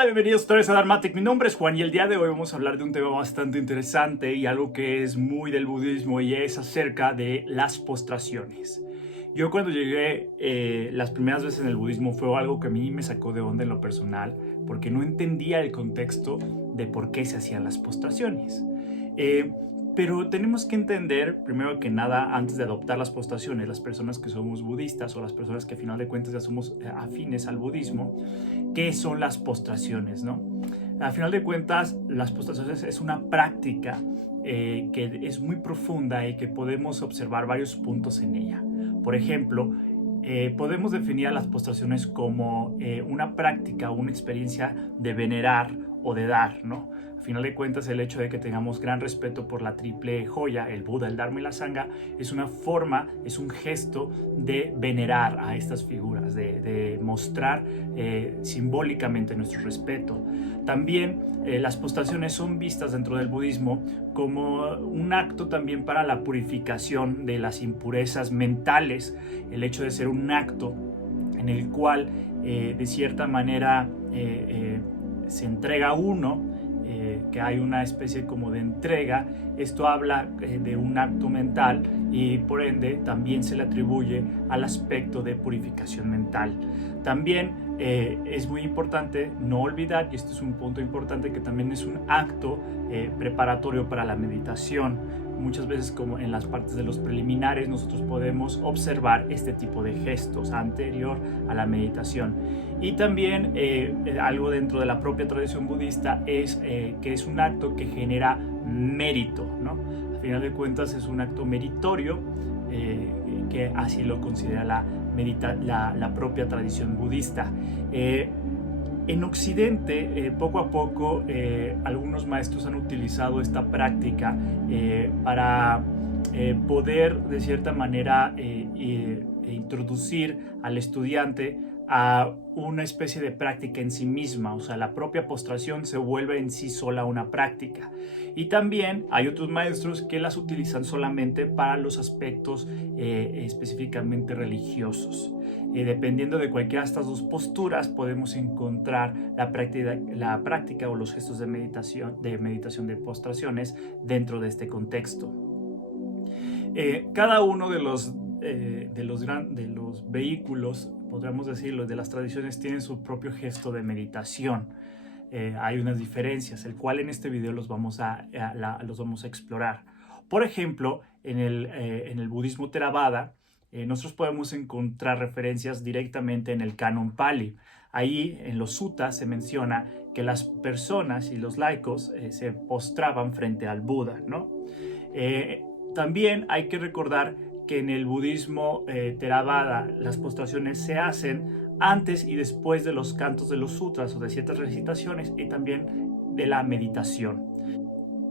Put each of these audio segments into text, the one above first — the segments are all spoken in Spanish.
Hola, bienvenidos a Dharmatic. Mi nombre es Juan y el día de hoy vamos a hablar de un tema bastante interesante y algo que es muy del budismo y es acerca de las postraciones. Yo cuando llegué las primeras veces en el budismo fue algo que a mí me sacó de onda en lo personal porque no entendía el contexto de por qué se hacían las postraciones. Pero tenemos que entender, primero que nada, antes de adoptar las postraciones, las personas que somos budistas o las personas que a final de cuentas ya somos afines al budismo, qué son las postraciones, ¿no? Al final de cuentas, las postraciones es una práctica que es muy profunda y que podemos observar varios puntos en ella. Por ejemplo, podemos definir a las postraciones como una práctica o una experiencia de venerar o de dar, ¿no? Al final de cuentas, el hecho de que tengamos gran respeto por la triple joya, el Buda, el Dharma y la Sangha, es una forma, es un gesto de venerar a estas figuras, de mostrar simbólicamente nuestro respeto. También las postraciones son vistas dentro del budismo como un acto también para la purificación de las impurezas mentales, el hecho de ser un acto en el cual de cierta manera se entrega uno, que hay una especie como de entrega. Esto habla de un acto mental y por ende también se le atribuye al aspecto de purificación mental. También es muy importante no olvidar, y esto es un punto importante, que también es un acto preparatorio para la meditación. Muchas veces, como en las partes de los preliminares, nosotros podemos observar este tipo de gestos anterior a la meditación. Y también algo dentro de la propia tradición budista es que es un acto que genera mérito, ¿no? Al final de cuentas es un acto meritorio, que así lo considera la propia tradición budista. En Occidente, poco a poco, algunos maestros han utilizado esta práctica para poder, de cierta manera, introducir al estudiante a una especie de práctica en sí misma. O sea, la propia postración se vuelve en sí sola una práctica. Y también hay otros maestros que las utilizan solamente para los aspectos específicamente religiosos. Dependiendo de cualquiera de estas dos posturas, podemos encontrar la práctica o los gestos de meditación de postraciones dentro de este contexto. Cada uno de los vehículos, podríamos decirlo, de las tradiciones, tienen su propio gesto de meditación. Hay unas diferencias, el cual en este video los vamos a explorar. Por ejemplo, en el budismo Theravada, nosotros podemos encontrar referencias directamente en el canon Pali. Ahí en los suttas se menciona que las personas y los laicos se postraban frente al Buda, ¿no? También hay que recordar que en el budismo Theravada las postraciones se hacen antes y después de los cantos de los sutras o de ciertas recitaciones y también de la meditación.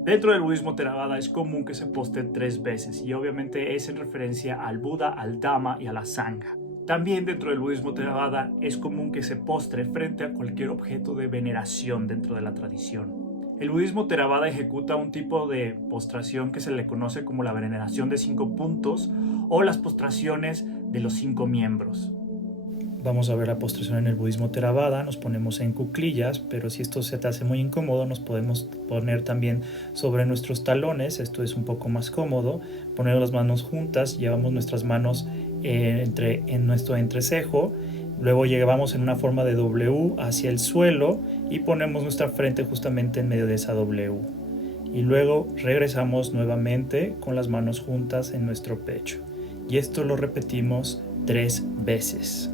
Dentro del budismo Theravada es común que se postre 3 veces y obviamente es en referencia al Buda, al Dhamma y a la Sangha. También dentro del budismo Theravada es común que se postre frente a cualquier objeto de veneración dentro de la tradición. El budismo Theravada ejecuta un tipo de postración que se le conoce como la veneración de 5 puntos o las postraciones de los 5 miembros. Vamos a ver la postración en el budismo Theravada, nos ponemos en cuclillas, pero si esto se te hace muy incómodo, nos podemos poner también sobre nuestros talones, esto es un poco más cómodo, poner las manos juntas, llevamos nuestras manos en nuestro entrecejo, luego llevamos en una forma de W hacia el suelo y ponemos nuestra frente justamente en medio de esa W. Y luego regresamos nuevamente con las manos juntas en nuestro pecho. Y esto lo repetimos 3 veces.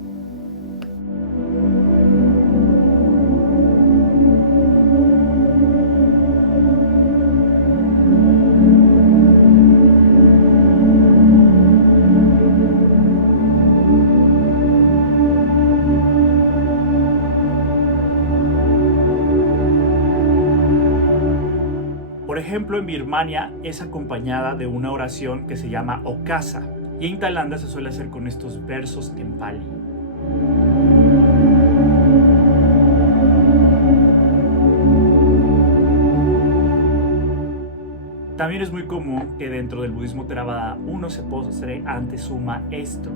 Por ejemplo, en Birmania es acompañada de una oración que se llama Okasa, y en Tailandia se suele hacer con estos versos en Pali. También es muy común que dentro del budismo Theravada uno se postre ante su maestro.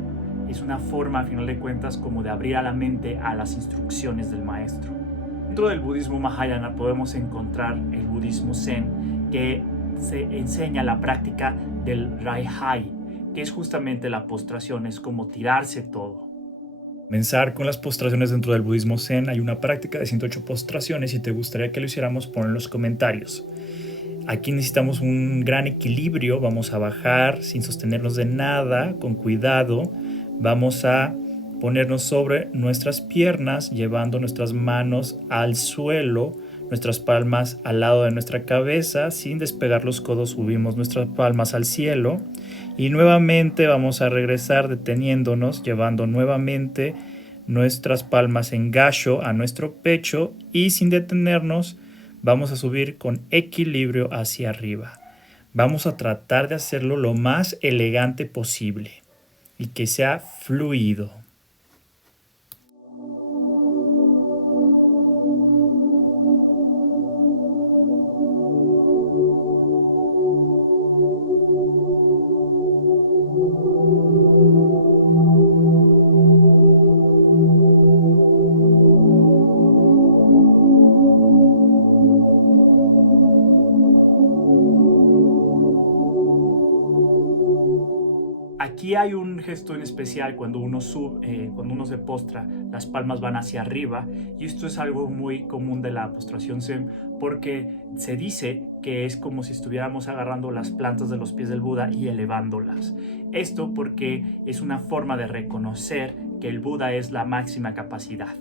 Es una forma, a final de cuentas, como de abrir a la mente a las instrucciones del maestro. Dentro del budismo Mahayana podemos encontrar el budismo Zen, que se enseña la práctica del Raihai, que es justamente la postración, es como tirarse todo. Comenzar con las postraciones dentro del budismo Zen. Hay una práctica de 108 postraciones. Si te gustaría que lo hiciéramos, pon en los comentarios. Aquí necesitamos un gran equilibrio. Vamos a bajar sin sostenernos de nada, con cuidado. Vamos a ponernos sobre nuestras piernas, llevando nuestras manos al suelo, nuestras palmas al lado de nuestra cabeza. Sin despegar los codos, subimos nuestras palmas al cielo. Y nuevamente vamos a regresar deteniéndonos, llevando nuevamente nuestras palmas en gacho a nuestro pecho, y sin detenernos vamos a subir con equilibrio hacia arriba. Vamos a tratar de hacerlo lo más elegante posible y que sea fluido. Aquí hay un gesto en especial cuando uno se postra, las palmas van hacia arriba, y esto es algo muy común de la postración Zen, porque se dice que es como si estuviéramos agarrando las plantas de los pies del Buda y elevándolas. Esto porque es una forma de reconocer que el Buda es la máxima capacidad.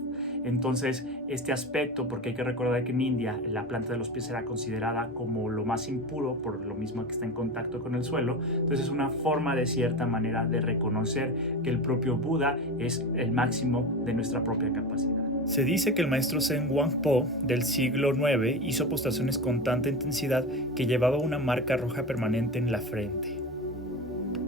Entonces, este aspecto, porque hay que recordar que en India la planta de los pies era considerada como lo más impuro, por lo mismo que está en contacto con el suelo. Entonces es una forma de cierta manera de reconocer que el propio Buda es el máximo de nuestra propia capacidad. Se dice que el maestro Zen Wangpo del siglo IX hizo postraciones con tanta intensidad que llevaba una marca roja permanente en la frente.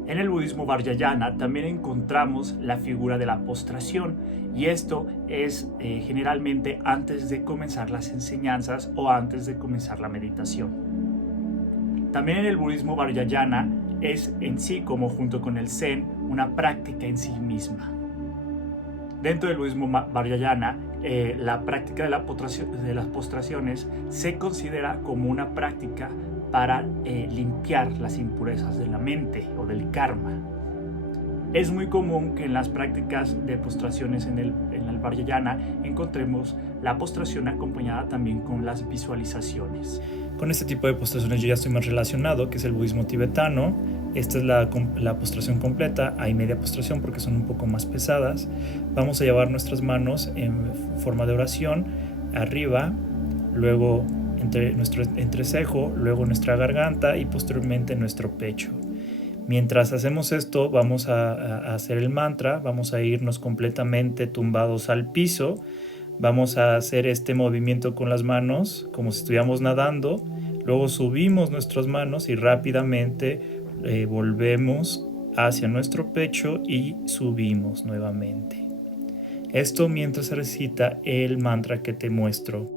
En el budismo Vajrayana también encontramos la figura de la postración, y esto es generalmente antes de comenzar las enseñanzas o antes de comenzar la meditación. También en el budismo Vajrayana es en sí, como junto con el Zen, una práctica en sí misma. Dentro del budismo Vajrayana, la práctica de las postraciones se considera como una práctica para limpiar las impurezas de la mente o del karma. Es muy común que en las prácticas de postraciones en el Vajrayana encontremos la postración acompañada también con las visualizaciones. Con este tipo de postraciones yo ya estoy más relacionado, que es el budismo tibetano. Esta es la postración completa. Hay media postración porque son un poco más pesadas. Vamos a llevar nuestras manos en forma de oración arriba, luego entre nuestro entrecejo, luego nuestra garganta y posteriormente nuestro pecho. Mientras hacemos esto, vamos a hacer el mantra, vamos a irnos completamente tumbados al piso, vamos a hacer este movimiento con las manos como si estuviéramos nadando, luego subimos nuestras manos y rápidamente volvemos hacia nuestro pecho y subimos nuevamente. Esto mientras se recita el mantra que te muestro.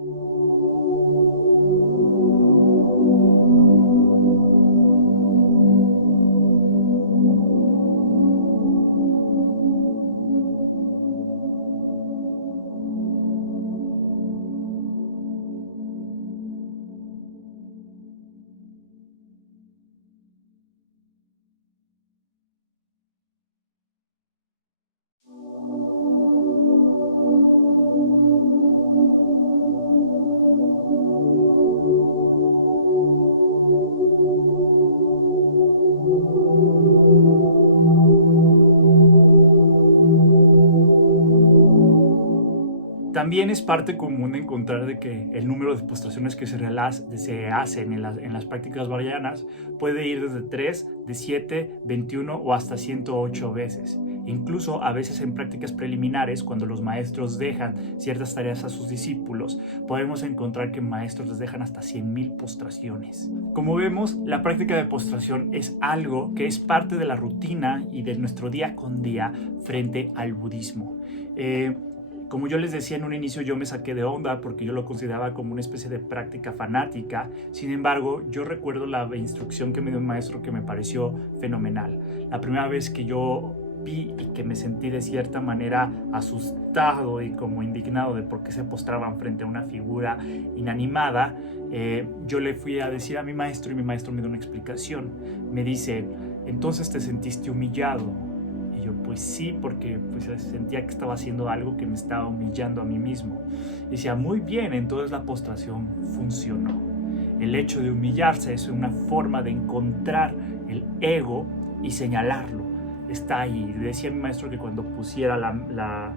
También es parte común de encontrar de que el número de postraciones que se hacen en las prácticas vajrayanas puede ir desde 3, de 7, 21 o hasta 108 veces. Incluso a veces en prácticas preliminares, cuando los maestros dejan ciertas tareas a sus discípulos, podemos encontrar que maestros les dejan hasta 100,000 postraciones. Como vemos, la práctica de postración es algo que es parte de la rutina y de nuestro día con día frente al budismo. Como yo les decía en un inicio, yo me saqué de onda porque yo lo consideraba como una especie de práctica fanática. Sin embargo, yo recuerdo la instrucción que me dio un maestro que me pareció fenomenal. La primera vez que yo rompí y que me sentí de cierta manera asustado y como indignado de por qué se postraban frente a una figura inanimada, yo le fui a decir a mi maestro y mi maestro me dio una explicación. Me dice, entonces te sentiste humillado. Y yo, pues sí, porque pues, sentía que estaba haciendo algo que me estaba humillando a mí mismo. Y decía, muy bien, entonces la postración funcionó. El hecho de humillarse es una forma de encontrar el ego y señalarlo. Está ahí. Decía mi maestro que cuando pusiera la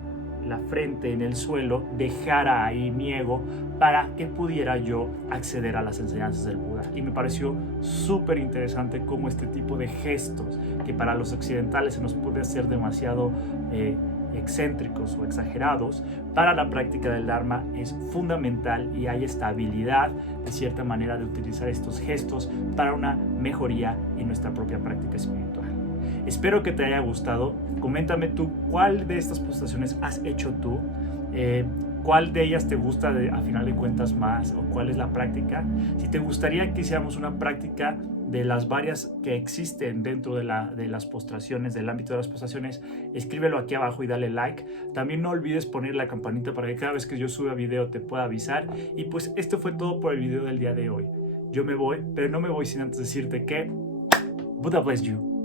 frente en el suelo, dejara ahí mi ego para que pudiera yo acceder a las enseñanzas del Buda. Y me pareció súper interesante cómo este tipo de gestos, que para los occidentales se nos puede hacer demasiado excéntricos o exagerados, para la práctica del Dharma es fundamental, y hay esta habilidad de cierta manera de utilizar estos gestos para una mejoría en nuestra propia práctica espiritual. Espero que te haya gustado. Coméntame tú cuál de estas postraciones has hecho tú, cuál de ellas te gusta a final de cuentas más, o cuál es la práctica. Si te gustaría que hiciéramos una práctica de las varias que existen dentro de las postraciones, del ámbito de las postraciones, escríbelo aquí abajo y dale like. También no olvides poner la campanita para que cada vez que yo suba video te pueda avisar. Y pues esto fue todo por el video del día de hoy. Yo me voy, pero no me voy sin antes decirte que Buddha bless you.